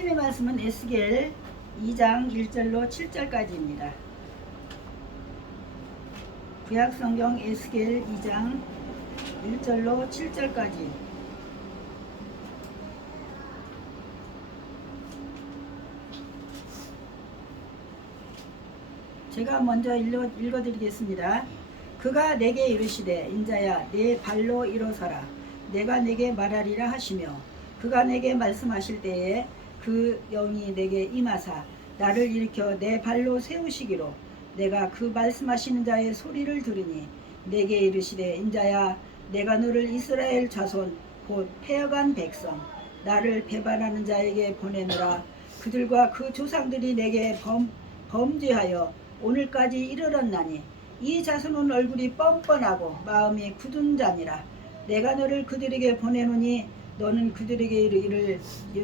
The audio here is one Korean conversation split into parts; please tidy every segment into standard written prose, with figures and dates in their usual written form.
하나님의 말씀은 에스겔 2장 1절로 7절까지입니다. 구약성경 에스겔 2장 1절로 7절까지. 제가 먼저 읽어드리겠습니다. 그가 내게 이르시되 인자야 내 발로 일어서라 내가 내게 말하리라 하시며 그가 내게 말씀하실 때에 그 영이 내게 임하사 나를 일으켜 내 발로 세우시기로 내가 그 말씀하시는 자의 소리를 들으니 내게 이르시되 인자야 내가 너를 이스라엘 자손 곧 패역한 백성 나를 배반하는 자에게 보내노라. 그들과 그 조상들이 내게 범죄하여 오늘까지 이르렀나니 이 자손은 얼굴이 뻔뻔하고 마음이 굳은 자니라. 내가 너를 그들에게 보내노니 너는 그들에게 이르기를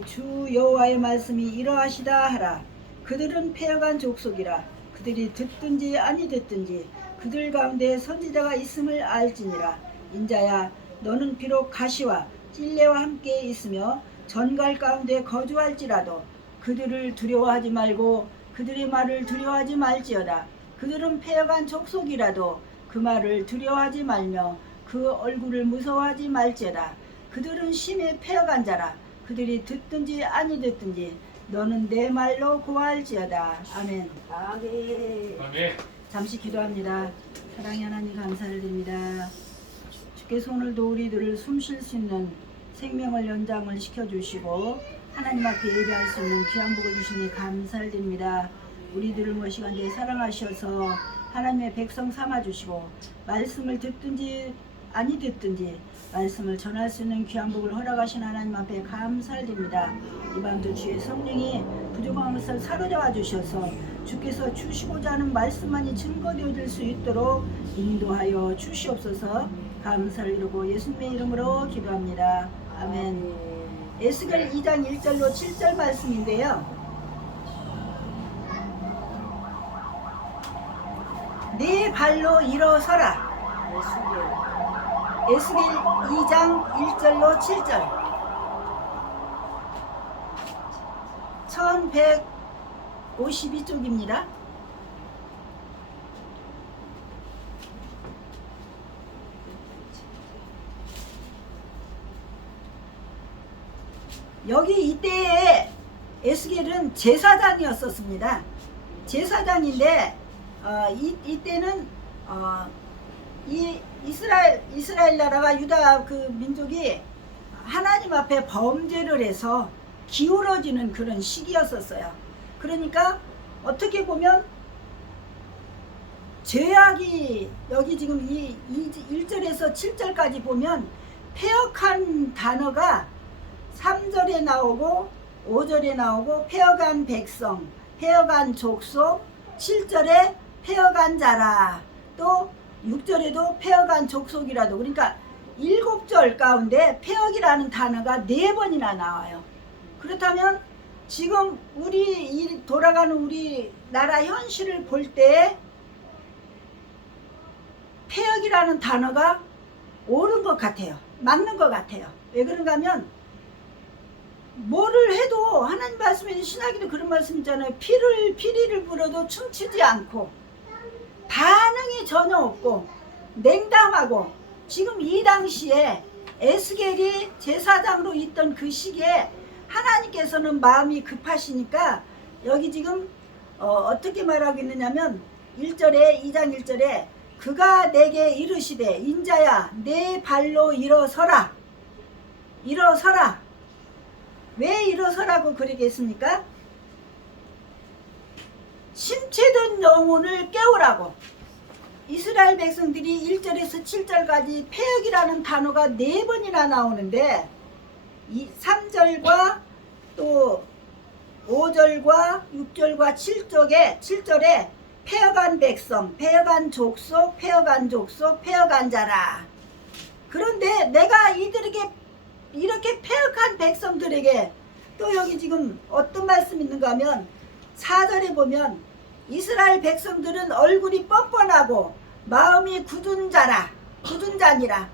주 여호와의 말씀이 이러하시다 하라. 그들은 패역한 족속이라. 그들이 듣든지 아니 듣든지 그들 가운데 선지자가 있음을 알지니라. 인자야 너는 비록 가시와 찔레와 함께 있으며 전갈 가운데 거주할지라도 그들을 두려워하지 말고 그들의 말을 두려워하지 말지어다. 그들은 패역한 족속이라도 그 말을 두려워하지 말며 그 얼굴을 무서워하지 말지어다. 그들은 심히 패역한 자라. 그들이 듣든지 아니 듣든지 너는 내 말로 고할지어다. 아멘. 아멘. 잠시 기도합니다. 사랑의 하나님 감사를 드립니다. 주께서 오늘도 우리들을 숨 쉴 수 있는 생명을 연장을 시켜주시고 하나님 앞에 예배할 수 있는 귀한 복을 주시니 감사를 드립니다. 우리들을 모시간대 사랑하셔서 하나님의 백성 삼아주시고 말씀을 듣든지 아니 듣든지 말씀을 전할 수 있는 귀한 복을 허락하신 하나님 앞에 감사를 드립니다. 이 밤도 주의 성령이 부족한 것을 사로잡아 주셔서 주께서 주시고자 하는 말씀만이 증거되어질 수 있도록 인도하여 주시옵소서. 감사를 이루고 예수님의 이름으로 기도합니다. 아멘. 에스겔 2장 1절로 7절 말씀인데요. 네 발로 일어서라. 에스겔 2장 1절로 7절 1152쪽입니다. 여기 이때에 에스겔은 제사장이었었습니다. 제사장인데 이때는 이 이스라엘 나라가 유다 그 민족이 하나님 앞에 범죄를 해서 기울어지는 그런 시기였었어요. 그러니까 어떻게 보면 죄악이 여기 지금 이 1절에서 7절까지 보면 패역한 단어가 3절에 나오고 5절에 나오고 패역한 백성, 패역한 족속, 7절에 패역한 자라, 또 6절에도 패역한 족속이라도, 그러니까 7절 가운데 패역이라는 단어가 4번이나 나와요. 그렇다면 지금 우리 돌아가는 우리 나라 현실을 볼 때 패역이라는 단어가 옳은 것 같아요. 맞는 것 같아요. 왜 그런가 하면 뭐를 해도 하나님 말씀에 신학에도 그런 말씀 있잖아요. 피리를 불어도 춤추지 않고 반응이 전혀 없고 냉담하고, 지금 이 당시에 에스겔이 제사장으로 있던 그 시기에 하나님께서는 마음이 급하시니까 여기 지금 어떻게 말하고 있느냐면 1절에 2장 1절에 그가 내게 이르시되 인자야 내 발로 일어서라. 일어서라. 왜 일어서라고 그러겠습니까? 심취된 영혼을 깨우라고. 이스라엘 백성들이 1절에서 7절까지 패역이라는 단어가 4번이나 나오는데 이 3절과 또 5절과 6절과 7절에 패역한 백성, 패역한 족속, 패역한 족속, 패역한 자라. 그런데 내가 이들에게 이렇게 패역한 백성들에게 또 여기 지금 어떤 말씀이 있는가 하면 4절에 보면 이스라엘 백성들은 얼굴이 뻔뻔하고 마음이 굳은 자라, 굳은 자니라.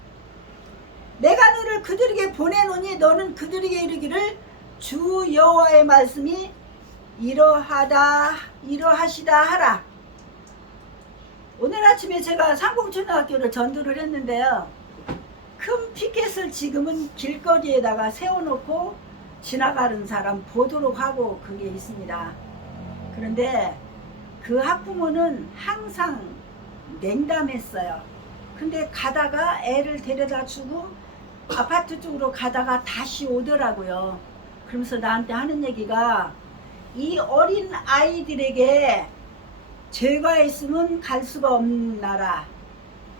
내가 너를 그들에게 보내노니 너는 그들에게 이르기를 주 여호와의 말씀이 이러하시다 하라. 오늘 아침에 제가 상봉초등학교를 전도를 했는데요. 큰 피켓을 지금은 길거리에다가 세워놓고 지나가는 사람 보도록 하고 그게 있습니다. 그런데 그 학부모는 항상 냉담했어요. 근데 가다가 애를 데려다 주고 아파트 쪽으로 가다가 다시 오더라고요. 그러면서 나한테 하는 얘기가 이 어린 아이들에게 죄가 있으면 갈 수가 없는 나라,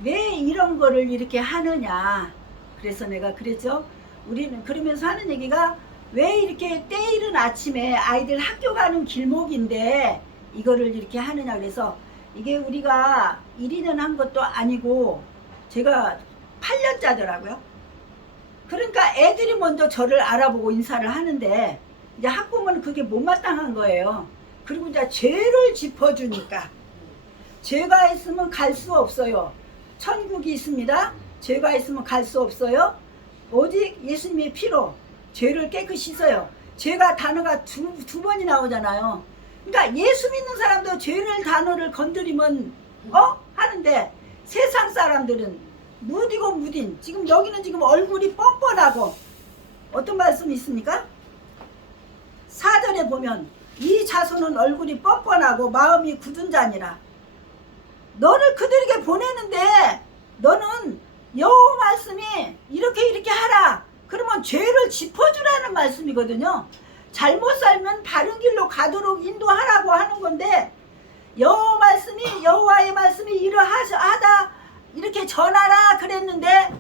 왜 이런 거를 이렇게 하느냐. 그래서 내가 그랬죠. 우리는 그러면서 하는 얘기가 왜 이렇게 때이른 아침에 아이들 학교 가는 길목인데 이거를 이렇게 하느냐. 그래서 이게 우리가 1, 2년 한 것도 아니고 제가 8년짜더라고요. 그러니까 애들이 먼저 저를 알아보고 인사를 하는데 이제 학부모는 그게 못마땅한 거예요. 그리고 이제 죄를 짚어주니까 죄가 있으면 갈 수 없어요. 천국이 있습니다. 죄가 있으면 갈 수 없어요. 오직 예수님의 피로 죄를 깨끗이 씻어요. 죄가 단어가 두 번이 나오잖아요. 그러니까 예수 믿는 사람도 죄를 단어를 건드리면 하는데 세상 사람들은 무디고 무딘. 지금 여기는 지금 얼굴이 뻔뻔하고 어떤 말씀이 있습니까? 4절에 보면 이 자손은 얼굴이 뻔뻔하고 마음이 굳은 자니라. 너를 그들에게 보내는데 너는 여호와 말씀이 이렇게 하라. 그러면 죄를 짚어주라는 말씀이거든요. 잘못 살면 바른 길로 가도록 인도하라고 하는 건데 여호와의 말씀이 이러하다 이렇게 전하라 그랬는데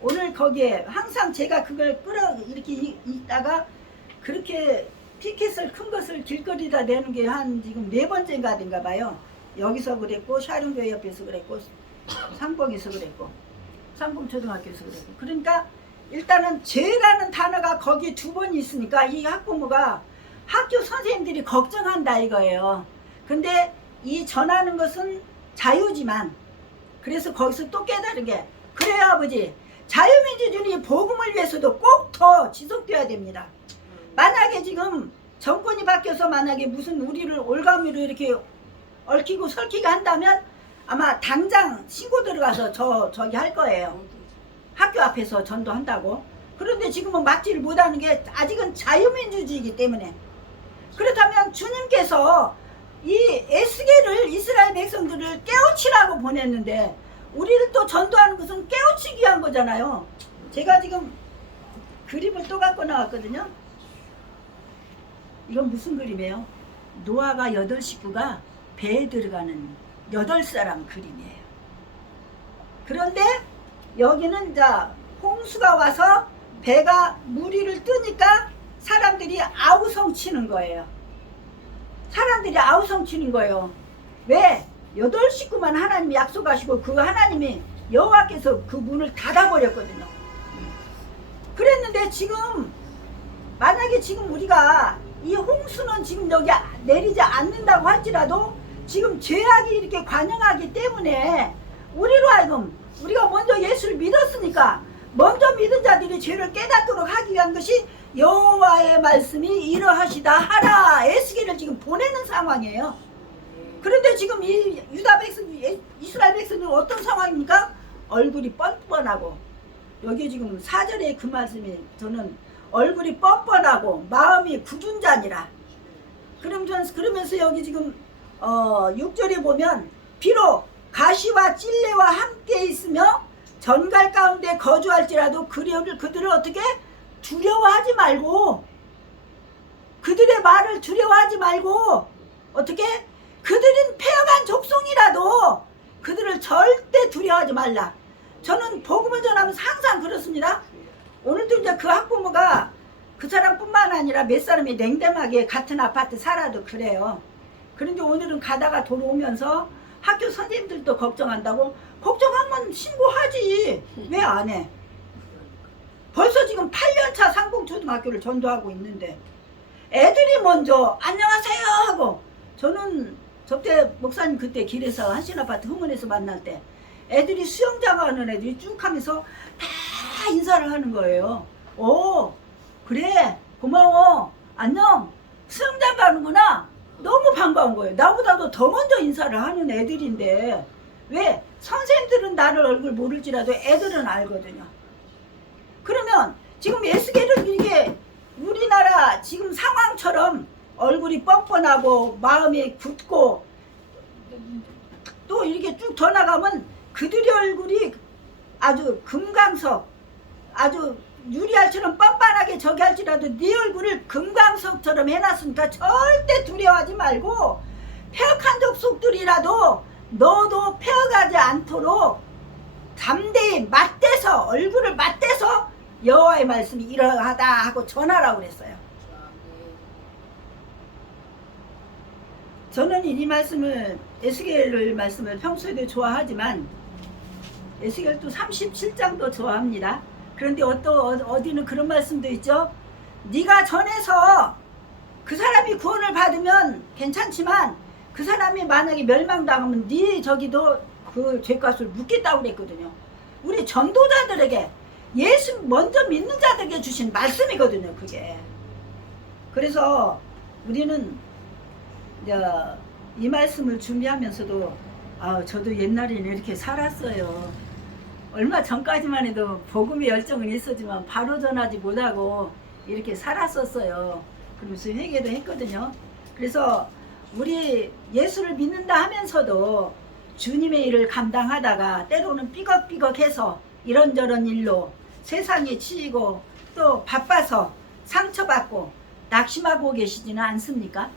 오늘 거기에 항상 제가 그걸 이렇게 있다가 그렇게 피켓을 큰 것을 길거리다 내는 게 한 지금 4번째인가 된가 봐요. 여기서 그랬고 샤lun교회 옆에서 그랬고 상봉에서 그랬고 상봉초등학교에서 그랬고. 그러니까 일단은 죄라는 단어가 거기 2번 있으니까 이 학부모가 학교 선생님들이 걱정한다 이거예요. 근데 이 전하는 것은 자유지만 그래서 거기서 또 깨달은 게 그래요 아버지, 자유민주주의 복음을 위해서도 꼭 더 지속돼야 됩니다. 만약에 지금 정권이 바뀌어서 만약에 무슨 우리를 올가미로 이렇게 얽히고 설키게 한다면 아마 당장 신고 들어가서 저기 할 거예요. 학교 앞에서 전도한다고. 그런데 지금은 막지를 못하는 게 아직은 자유민주주의이기 때문에. 그렇다면 주님께서 이 에스겔을 이스라엘 백성들을 깨우치라고 보냈는데 우리를 또 전도하는 것은 깨우치기 위한 거잖아요. 제가 지금 그림을 또 갖고 나왔거든요. 이건 무슨 그림이에요? 노아가 8식구가 배에 들어가는 8사람 그림이에요. 그런데 여기는 자 홍수가 와서 배가 물 위를 뜨니까 사람들이 아우성 치는 거예요. 사람들이 아우성 치는 거예요. 왜? 8식구만 하나님이 약속하시고 그 하나님이 여호와께서 그 문을 닫아버렸거든요. 그랬는데 지금 만약에 지금 우리가 이 홍수는 지금 여기 내리지 않는다고 할지라도 지금 죄악이 이렇게 관영하기 때문에 우리로 하여금 우리가 먼저 예수를 믿었으니까 먼저 믿은 자들이 죄를 깨닫도록 하기 위한 것이 여호와의 말씀이 이러하시다 하라 에스겔을 지금 보내는 상황이에요. 그런데 지금 이 유다 백성, 이스라엘 백성은 어떤 상황입니까? 얼굴이 뻔뻔하고 여기 지금 4절에 그 말씀이 저는 얼굴이 뻔뻔하고 마음이 굳은 자니라. 그러면서 여기 지금 6절에 보면 비록 가시와 찔레와 함께 있으며 전갈 가운데 거주할지라도 그들을 어떻게 두려워하지 말고 그들의 말을 두려워하지 말고 어떻게 그들은 패역한 족속이라도 그들을 절대 두려워하지 말라. 저는 복음을 전하면서 항상 그렇습니다. 오늘도 이제 그 학부모가 그 사람뿐만 아니라 몇 사람이 냉담하게 같은 아파트 살아도 그래요. 그런데 오늘은 가다가 돌아오면서 학교 선생님들도 걱정한다고. 걱정하면 신고하지. 왜 안 해? 벌써 지금 8년차 상봉초등학교를 전도하고 있는데 애들이 먼저 안녕하세요 하고. 저는 저때 목사님 그때 길에서 한신아파트 흥원에서 만날 때 애들이 수영장 가는 애들이 쭉 하면서 다 인사를 하는 거예요. 오 그래 고마워. 안녕. 수영장 가는구나. 너무 반가운 거예요. 나보다도 더 먼저 인사를 하는 애들인데 왜? 선생님들은 나를 얼굴 모를지라도 애들은 알거든요. 그러면 지금 에스겔은 이게 우리나라 지금 상황처럼 얼굴이 뻔뻔하고 마음이 굳고 또 이렇게 쭉 더 나가면 그들의 얼굴이 아주 금강석, 아주 유리알처럼 빤빤하게 저기 할지라도 네 얼굴을 금강석처럼 해놨으니까 절대 두려워하지 말고 폐역한 족속들이라도 너도 폐역하지 않도록 담대히 맞대서 얼굴을 맞대서 여호와의 말씀이 이러하다 하고 전하라고 그랬어요. 저는 이 말씀을 에스겔 말씀을 평소에도 좋아하지만 에스겔도 37장도 좋아합니다. 그런데 어디는 그런 말씀도 있죠. 네가 전해서 그 사람이 구원을 받으면 괜찮지만 그 사람이 만약에 멸망당하면 네 저기도 그 죄값을 묻겠다고 그랬거든요. 우리 전도자들에게 예수 먼저 믿는 자들에게 주신 말씀이거든요. 그게. 그래서 우리는 이 말씀을 준비하면서도 저도 옛날에는 이렇게 살았어요. 얼마 전까지만 해도 복음의 열정은 있었지만 바로 전하지 못하고 이렇게 살았었어요. 그러면서 회개도 했거든요. 그래서 우리 예수를 믿는다 하면서도 주님의 일을 감당하다가 때로는 삐걱삐걱해서 이런저런 일로 세상에 치이고 또 바빠서 상처받고 낙심하고 계시지는 않습니까?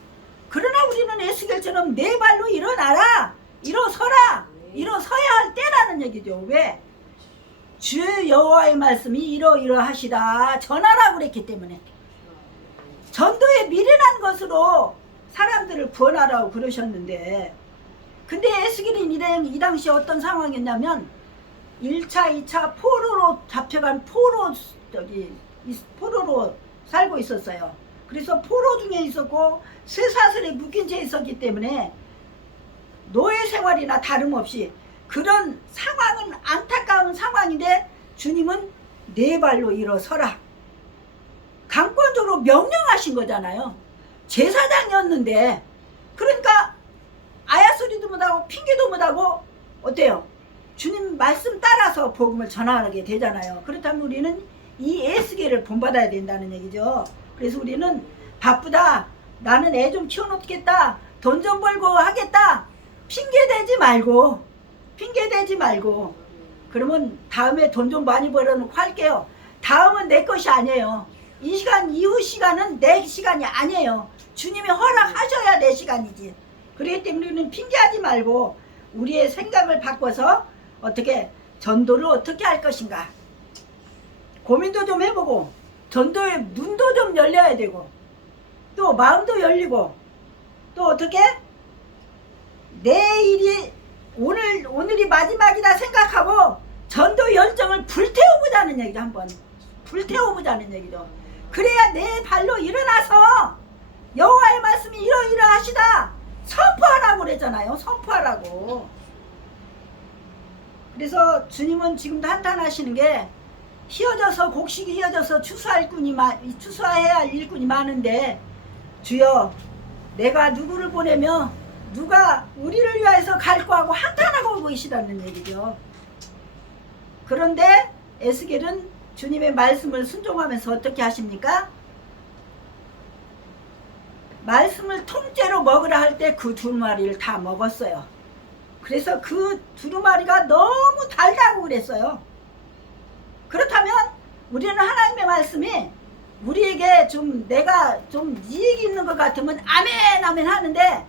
그러나 우리는 에스겔처럼 네 발로 일어나라, 일어서라, 일어서야 할 때라는 얘기죠. 왜? 주 여호와의 말씀이 이러이러하시다 전하라고 그랬기 때문에 전도에 미련한 것으로 사람들을 구원하라고 그러셨는데, 근데 에스겔이 이 당시에 어떤 상황이었냐면 1차, 2차 포로로 잡혀간 포로로 살고 있었어요. 그래서 포로 중에 있었고 쇠사슬에 묶인 채 있었기 때문에 노예 생활이나 다름없이 그런 상황은 안타까운 상황인데 주님은 네 발로 일어서라 강권적으로 명령하신 거잖아요. 제사장이었는데 그러니까 아야소리도 못하고 핑계도 못하고 어때요? 주님 말씀 따라서 복음을 전하게 되잖아요. 그렇다면 우리는 이 에스겔을 본받아야 된다는 얘기죠. 그래서 우리는 바쁘다, 나는 애 좀 키워놓겠다, 돈 좀 벌고 하겠다 핑계대지 말고 그러면 다음에 돈 좀 많이 벌어놓고 할게요. 다음은 내 것이 아니에요. 이 시간 이후 시간은 내 시간이 아니에요. 주님이 허락하셔야 내 시간이지. 그렇기 때문에 우리는 핑계하지 말고 우리의 생각을 바꿔서 어떻게 전도를 어떻게 할 것인가 고민도 좀 해보고 전도의 눈도 좀 열려야 되고 또 마음도 열리고 또 어떻게 내일이 오늘이 마지막이다 생각하고 전도 열정을 불태워보자는 얘기죠. 한번 불태워보자는 얘기죠. 그래야 내 발로 일어나서 여호와의 말씀이 이러이러하시다 선포하라고 그랬잖아요. 선포하라고. 그래서 주님은 지금도 한탄하시는 게 휘어져서 곡식이 휘어져서 추수해야 할 일꾼이 많은데 주여 내가 누구를 보내며 누가 우리를 위하여서 갈 거하고 한탄하고 계시다는 얘기죠. 그런데 에스겔은 주님의 말씀을 순종하면서 어떻게 하십니까? 말씀을 통째로 먹으라 할 때 그 두루마리를 다 먹었어요. 그래서 그 두루마리가 너무 달다고 그랬어요. 그렇다면 우리는 하나님의 말씀이 우리에게 좀 내가 좀 이익이 있는 것 같으면 아멘 아멘 하는데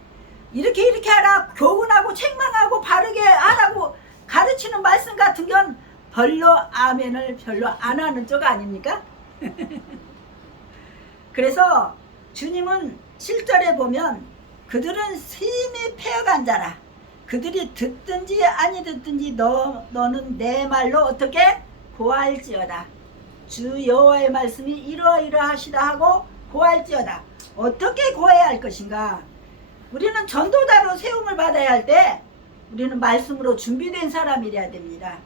이렇게 하라 교훈하고 책망하고 바르게 하라고 가르치는 말씀 같은 건 별로 아멘을 별로 안 하는 쪽 아닙니까? 그래서 주님은 7절에 보면 그들은 심히 패역한 자라 그들이 듣든지 아니 듣든지 너는 내 말로 어떻게 고할지어다. 주 여호와의 말씀이 이러이러하시다 하고 고할지어다. 어떻게 고해야 할 것인가? 우리는 전도자로 세움을 받아야 할 때 우리는 말씀으로 준비된 사람이래야 됩니다.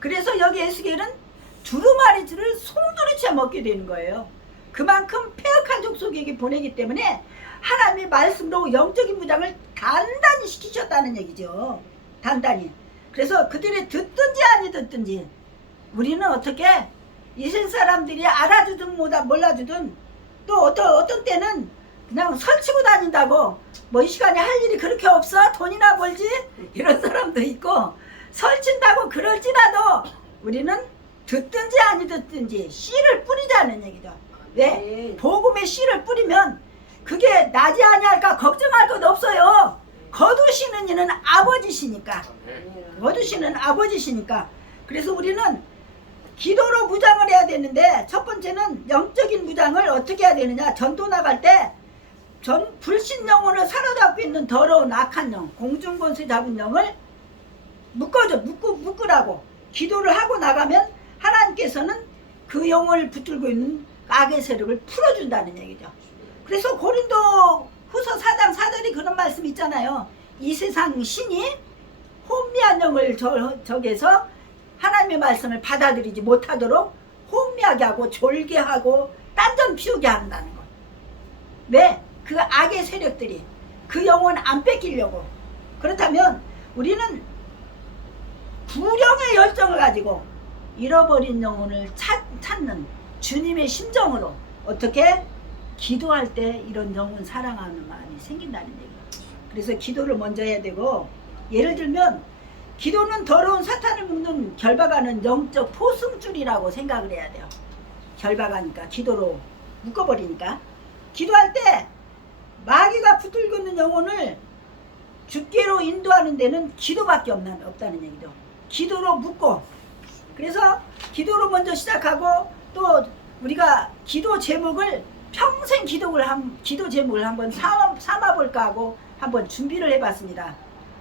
그래서 여기 에스겔은 두루마리들을 송두리째 먹게 되는 거예요. 그만큼 폐역한 족속에게 보내기 때문에 하나님의 말씀으로 영적인 무장을 단단히 시키셨다는 얘기죠. 단단히. 그래서 그들이 듣든지 아니 듣든지 우리는 어떻게 이스라엘 사람들이 알아주든 몰라주든 또 어떤 때는 그냥 설치고 다닌다고 뭐 이 시간에 할 일이 그렇게 없어? 돈이나 벌지? 이런 사람도 있고 설친다고 그럴지라도 우리는 듣든지 아니 듣든지 씨를 뿌리자는 얘기죠. 왜? 복음의 씨를 뿌리면 그게 나지 아니할까 걱정할 것 없어요. 거두시는 이는 아버지시니까. 거두시는 아버지시니까. 그래서 우리는 기도로 무장을 해야 되는데 첫 번째는 영적인 무장을 어떻게 해야 되느냐. 전도 나갈 때 불신 영혼을 사로잡고 있는 더러운 악한 영, 공중권세 잡은 영을 묶으라고 기도를 하고 나가면 하나님께서는 그 영을 붙들고 있는 악의 세력을 풀어준다는 얘기죠. 그래서 고린도 후서 4장 4절이 그런 말씀 있잖아요. 이 세상 신이 혼미한 영을 적에서 하나님의 말씀을 받아들이지 못하도록 혼미하게 하고 졸게 하고 딴전 피우게 한다는 것. 왜? 그 악의 세력들이 그 영혼 안 뺏기려고. 그렇다면 우리는 불령의 열정을 가지고 잃어버린 영혼을 찾는 주님의 심정으로 어떻게 기도할 때 이런 영혼 사랑하는 마음이 생긴다는 얘기예요. 그래서 기도를 먼저 해야 되고, 예를 들면 기도는 더러운 사탄을 묶는 결박하는 영적 포승줄이라고 생각을 해야 돼요. 결박하니까 기도로 묶어버리니까. 기도할 때 마귀가 붙들고 있는 영혼을 주께로 인도하는 데는 기도밖에 없다는 얘기죠. 기도로 묶고, 그래서 기도로 먼저 시작하고 또 우리가 기도 제목을 평생 기도 제목을 한번 삼아볼까 하고 한번 준비를 해봤습니다.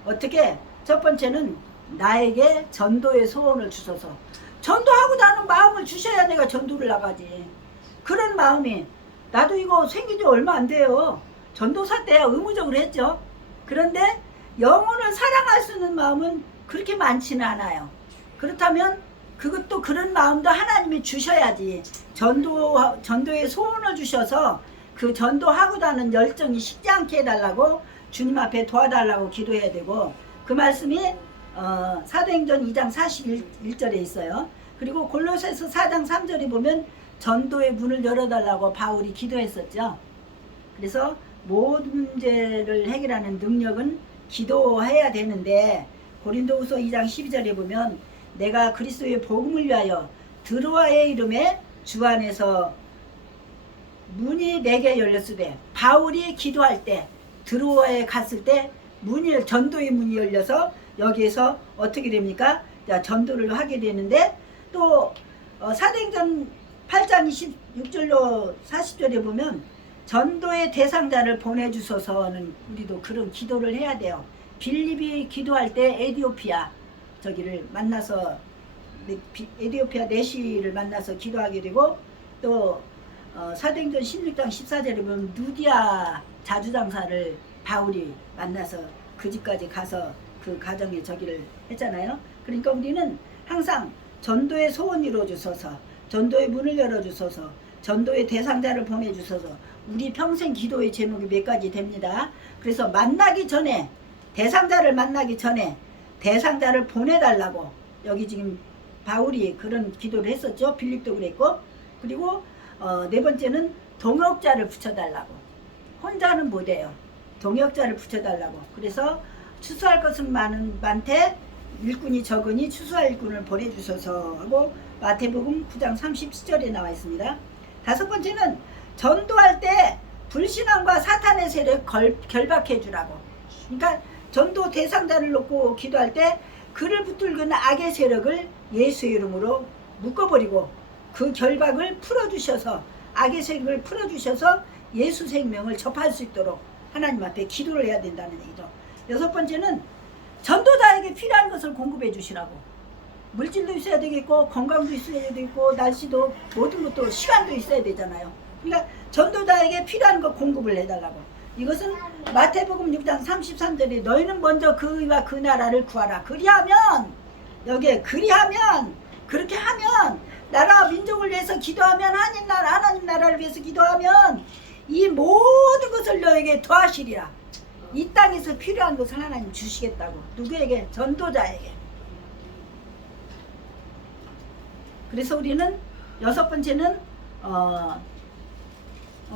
어떻게? 첫 번째는 나에게 전도의 소원을 주셔서, 전도하고 나는 마음을 주셔야 내가 전도를 나가지. 그런 마음이, 나도 이거 생긴 지 얼마 안 돼요. 전도사 때 의무적으로 했죠. 그런데 영혼을 사랑할 수 있는 마음은 그렇게 많지는 않아요. 그렇다면 그것도 그런 마음도 하나님이 주셔야지. 전도의 소원을 주셔서 그 전도하고자 하는 열정이 식지 않게 해달라고 주님 앞에 도와달라고 기도해야 되고, 그 말씀이 사도행전 2장 41절에 있어요. 그리고 골로새서 4장 3절에 보면 전도의 문을 열어달라고 바울이 기도했었죠. 그래서 모든 문제를 해결하는 능력은 기도해야 되는데, 고린도후서 2장 12절에 보면 내가 그리스도의 복음을 위하여 드로아의 이름에 주 안에서 문이 내게 열렸으되, 바울이 기도할 때 드로아에 갔을 때 전도의 문이 열려서 여기에서 어떻게 됩니까? 전도를 하게 되는데, 또 사도행전 8장 26절로 40절에 보면 전도의 대상자를 보내주셔서는 우리도 그런 기도를 해야 돼요. 빌립이 기도할 때 에디오피아 저기를 만나서, 에디오피아 내시를 만나서 기도하게 되고, 또 사도행전 16장 14절에 보면 누디아 자주장사를 바울이 만나서 그 집까지 가서 그 가정에 저기를 했잖아요. 그러니까 우리는 항상 전도의 소원 이루어주셔서, 전도의 문을 열어주셔서, 전도의 대상자를 보내주셔서, 우리 평생 기도의 제목이 몇 가지 됩니다. 그래서 만나기 전에, 대상자를 만나기 전에 대상자를 보내달라고 여기 지금 바울이 그런 기도를 했었죠. 빌립도 그랬고, 그리고 네 번째는 동역자를 붙여달라고. 혼자는 못해요. 동역자를 붙여달라고. 그래서 추수할 것은 많되 일꾼이 적으니 추수할 일꾼을 보내주셔서 하고, 마태복음 9장 37절에 나와 있습니다. 다섯 번째는 전도할 때 불신앙과 사탄의 세력 결박해 주라고. 그러니까 전도 대상자를 놓고 기도할 때 그를 붙들고 있는 악의 세력을 예수의 이름으로 묶어버리고 그 결박을 풀어주셔서, 악의 세력을 풀어주셔서 예수 생명을 접할 수 있도록 하나님 앞에 기도를 해야 된다는 얘기죠. 여섯 번째는 전도자에게 필요한 것을 공급해 주시라고. 물질도 있어야 되겠고, 건강도 있어야 되겠고, 날씨도, 모든 것도 시간도 있어야 되잖아요. 그러니까 전도자에게 필요한 것 공급을 해달라고. 이것은 마태복음 6장 33절에 너희는 먼저 그와 그 나라를 구하라. 그리하면, 여기에 그리하면, 그렇게 하면 나라 민족을 위해서 기도하면 하나님 나라를 위해서 기도하면 이 모든 것을 너에게 더하시리라. 이 땅에서 필요한 것을 하나님 주시겠다고. 누구에게? 전도자에게. 그래서 우리는 여섯 번째는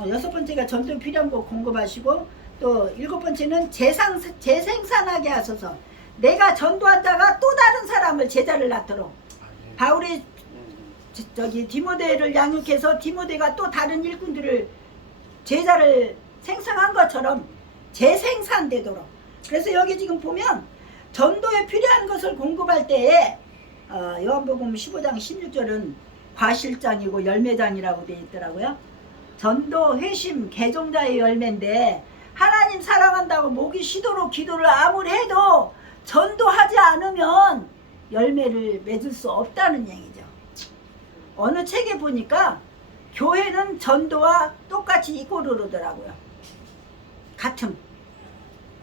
여섯 번째가 전도에 필요한 거 공급하시고, 또 일곱 번째는 재생산하게 하소서. 내가 전도한 자가 또 다른 사람을 제자를 낳도록. 바울의 디모데를 양육해서 디모데가 또 다른 일꾼들을 제자를 생성한 것처럼 재생산되도록. 그래서 여기 지금 보면 전도에 필요한 것을 공급할 때에 요한복음 15장 16절은 과실장이고 열매장이라고 되어 있더라고요. 전도, 회심, 개종자의 열매인데 하나님 사랑한다고 목이 쉬도록 기도를 아무리 해도 전도하지 않으면 열매를 맺을 수 없다는 얘기죠. 어느 책에 보니까 교회는 전도와 똑같이 이꼬르르더라고요. 같은.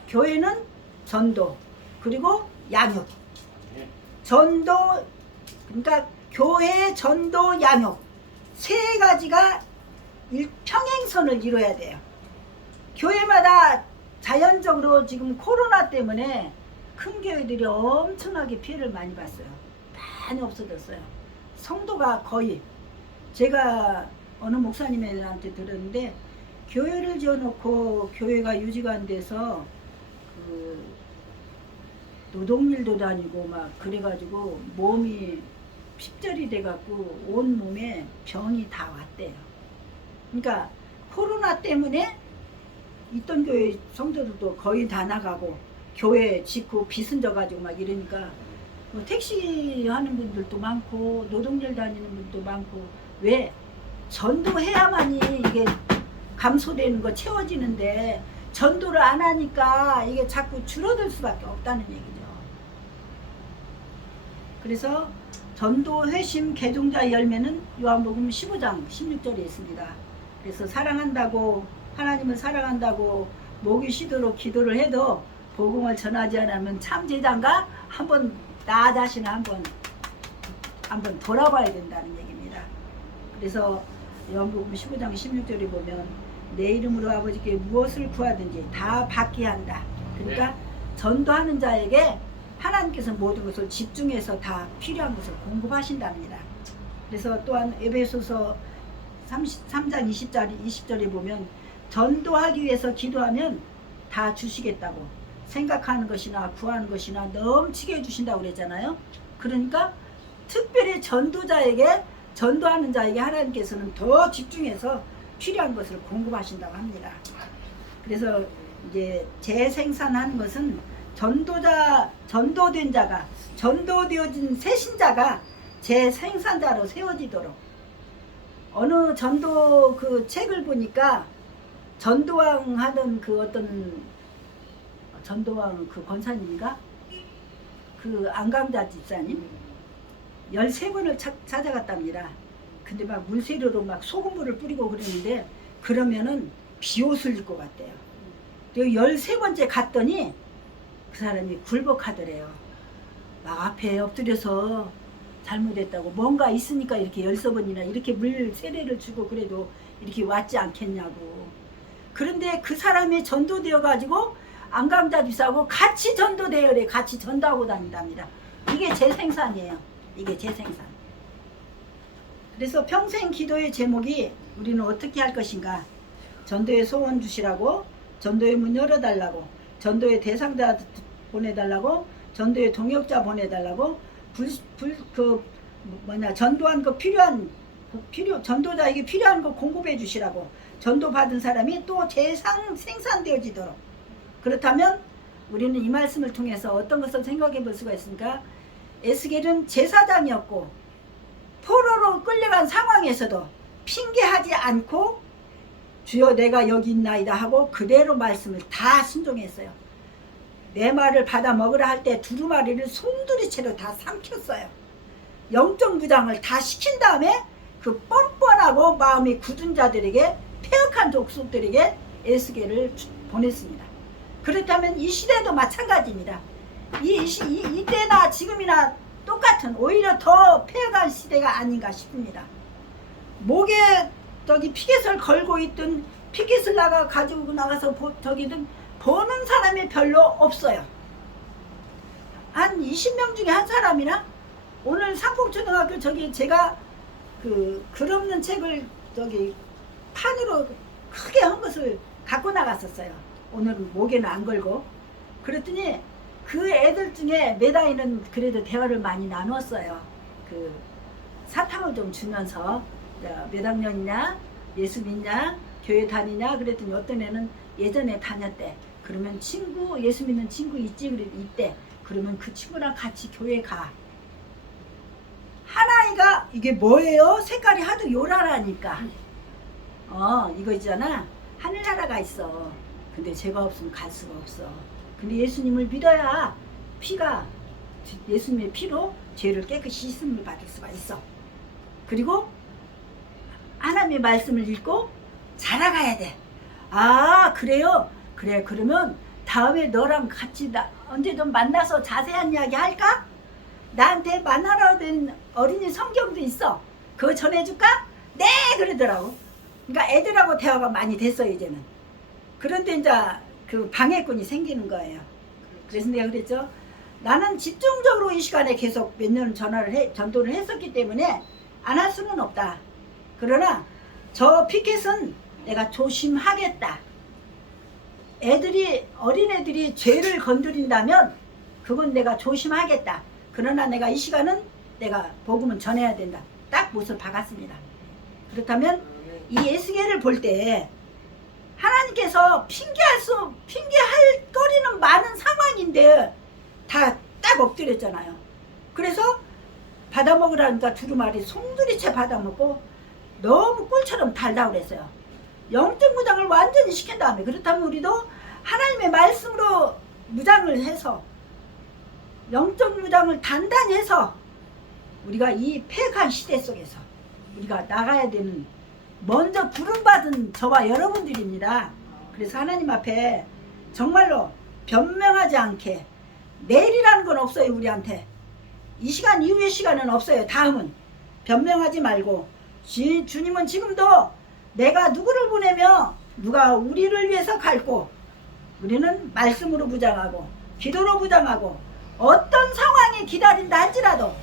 교회는 전도, 그리고 양육. 전도, 그러니까 교회, 전도, 양육. 세 가지가 평행선을 이뤄야 돼요. 교회마다 자연적으로 지금 코로나 때문에 큰 교회들이 엄청나게 피해를 많이 봤어요. 많이 없어졌어요. 성도가 거의, 제가 어느 목사님한테 들었는데 교회를 지어놓고 교회가 유지가 안 돼서 그 노동일도 다니고 막 그래가지고 몸이 핍절이 돼갖고 온 몸에 병이 다 왔대요. 그러니까 코로나 때문에 있던 교회 성도들도 거의 다 나가고 교회 짓고 비순져가지고 막 이러니까 뭐 택시 하는 분들도 많고 노동절 다니는 분도 많고. 왜? 전도해야만이 이게 감소되는 거 채워지는데 전도를 안 하니까 이게 자꾸 줄어들 수밖에 없다는 얘기죠. 그래서 전도, 회심, 개종자 열매는 요한복음 15장 16절에 있습니다. 그래서 사랑한다고, 하나님을 사랑한다고 목이 쉬도록 기도를 해도 복음을 전하지 않으면 참 제자인가? 한번 나 자신을 한번 돌아봐야 된다는 얘기입니다. 그래서 요한복음 15장 16절에 보면 내 이름으로 아버지께 무엇을 구하든지 다 받게 한다. 그러니까 전도하는 자에게 하나님께서 모든 것을 집중해서 다 필요한 것을 공급하신답니다. 그래서 또한 에베소서 3장 20절에 보면 전도하기 위해서 기도하면 다 주시겠다고. 생각하는 것이나 구하는 것이나 넘치게 해주신다고 그랬잖아요. 그러니까 특별히 전도자에게, 전도하는 자에게 하나님께서는 더 집중해서 필요한 것을 공급하신다고 합니다. 그래서 이제 재생산하는 것은 전도된 자가, 전도되어진 새신자가 재생산자로 세워지도록. 어느 전도 그 책을 보니까 전도왕 하던 그 어떤 전도왕 그 권사님인가? 그 안강자 집사님 13번을 찾아갔답니다. 근데 막 물세례로 막 소금물을 뿌리고 그러는데 그러면은 비옷을 입고 갔대요. 13번째 갔더니 그 사람이 굴복하더래요. 막 앞에 엎드려서 잘못했다고, 뭔가 있으니까 이렇게 13번이나 이렇게 물 세례를 주고 그래도 이렇게 왔지 않겠냐고. 그런데 그 사람이 전도되어 가지고 안강자 집사하고 같이 전도되어래. 같이 전도하고 다닌답니다. 이게 재생산이에요. 이게 재생산. 그래서 평생 기도의 제목이 우리는 어떻게 할 것인가? 전도의 소원 주시라고, 전도의 문 열어달라고, 전도의 대상자 보내달라고, 전도의 동역자 보내달라고, 전도한 거 전도자에게 필요한 거 공급해 주시라고. 전도 받은 사람이 또 생산되어지도록. 그렇다면 우리는 이 말씀을 통해서 어떤 것을 생각해 볼 수가 있습니까? 에스겔은 제사장이었고 포로로 끌려간 상황에서도 핑계하지 않고 주여 내가 여기 있나이다 하고 그대로 말씀을 다 순종했어요. 내 말을 받아 먹으라 할 때 두루마리를 송두리째로 다 삼켰어요. 영적 무장을 다 시킨 다음에 그 뻔뻔하고 마음이 굳은 자들에게, 폐역한 족속들에게 에스겔을 보냈습니다. 그렇다면 이 시대도 마찬가지입니다. 이때나 지금이나 똑같은 오히려 더 폐해갈 시대가 아닌가 싶습니다. 목에 저기 피켓을 걸고 있던 피켓을 가지고 나가서 저기든 보는 사람이 별로 없어요. 한 20명 중에 한 사람이나 오늘 상봉초등학교 저기 제가 그 글 없는 책을 저기 판으로 크게 한 것을 갖고 나갔었어요. 오늘은 목에는 안 걸고. 그랬더니 그 애들 중에 몇 아이는 그래도 대화를 많이 나눴어요. 그 사탕을 좀 주면서 몇 학년이냐, 예수 믿냐, 교회 다니냐 그랬더니 어떤 애는 예전에 다녔대. 그러면 친구, 예수 믿는 친구 있지? 그래 있대. 그러면 그 친구랑 같이 교회 가. 한 아이가 이게 뭐예요? 색깔이 하도 요란하니까. 이거 있잖아. 하늘나라가 있어. 근데 죄가 없으면 갈 수가 없어. 근데 예수님을 믿어야 피가 예수님의 피로 죄를 깨끗이 씻음을 받을 수가 있어. 그리고 하나님의 말씀을 읽고 자라가야 돼. 아 그래요? 그래 그러면 다음에 너랑 같이 언제든 만나서 자세한 이야기 할까? 나한테 만나러 된 어린이 성경도 있어. 그거 전해줄까? 네 그러더라고. 그러니까 애들하고 대화가 많이 됐어요 이제는. 그런데 이제 그 방해꾼이 생기는 거예요. 그래서 내가 그랬죠. 나는 집중적으로 이 시간에 계속 몇 년 전도를 했었기 때문에 안 할 수는 없다. 그러나 저 피켓은 내가 조심하겠다. 어린애들이 죄를 건드린다면 그건 내가 조심하겠다. 그러나 내가 이 시간은 내가 복음은 전해야 된다. 딱 못을 박았습니다. 그렇다면 이 에스겔을 볼 때 하나님께서 핑계할 거리는 많은 상황인데 다 딱 엎드렸잖아요. 그래서 받아먹으라니까 두루마리 송두리째 받아먹고 너무 꿀처럼 달라고 그랬어요. 영적 무장을 완전히 시킨 다음에 그렇다면 우리도 하나님의 말씀으로 무장을 해서 영적 무장을 단단히 해서 우리가 이 폐악한 시대 속에서 우리가 나가야 되는 먼저 부름받은 저와 여러분들입니다. 그래서 하나님 앞에 정말로 변명하지 않게 내일이라는 건 없어요. 우리한테 이 시간 이후의 시간은 없어요. 다음은 변명하지 말고 주님은 지금도 내가 누구를 보내며 누가 우리를 위해서 갈고 우리는 말씀으로 무장하고 기도로 무장하고 어떤 상황이 기다린다 할지라도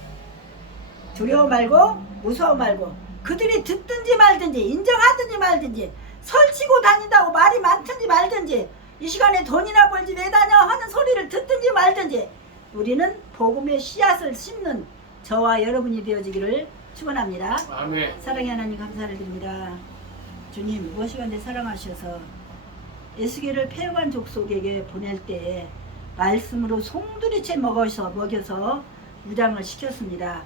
두려워 말고 무서워 말고 그들이 듣든지 말든지 인정하든지 말든지 설치고 다닌다고 말이 많든지 말든지 이 시간에 돈이나 벌지 왜 다녀 하는 소리를 듣든지 말든지 우리는 복음의 씨앗을 심는 저와 여러분이 되어지기를 축원합니다. 아멘. 사랑의 하나님 감사를 드립니다. 주님 무엇이간데 사랑하셔서 에스겔을 폐역한 족속에게 보낼 때 말씀으로 송두리째 먹여서 무장을 시켰습니다.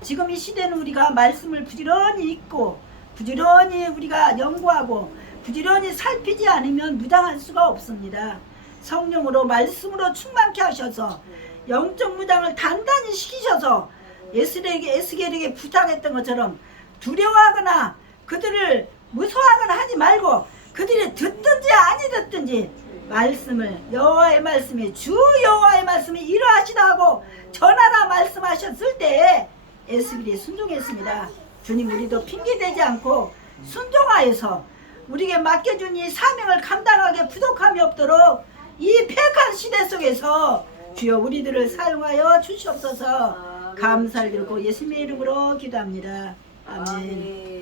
지금 이 시대는 우리가 말씀을 부지런히 읽고 부지런히 우리가 연구하고 부지런히 살피지 않으면 무장할 수가 없습니다. 성령으로 말씀으로 충만케 하셔서 영적 무장을 단단히 시키셔서 에스겔에게 부탁했던 것처럼 두려워하거나 그들을 무서워하거나 하지 말고 그들이 듣든지 아니 듣든지 말씀을 여호와의 말씀이 주 여호와의 말씀이 이러하시다 하고 전하라 말씀하셨을 때 에스겔이 순종했습니다. 주님 우리도 핑계대지 않고 순종하여서 우리에게 맡겨준 이 사명을 감당하게 부족함이 없도록 이 폐악한 시대 속에서 주여 우리들을 사용하여 주시옵소서. 감사를 드리고 예수님의 이름으로 기도합니다. 아멘.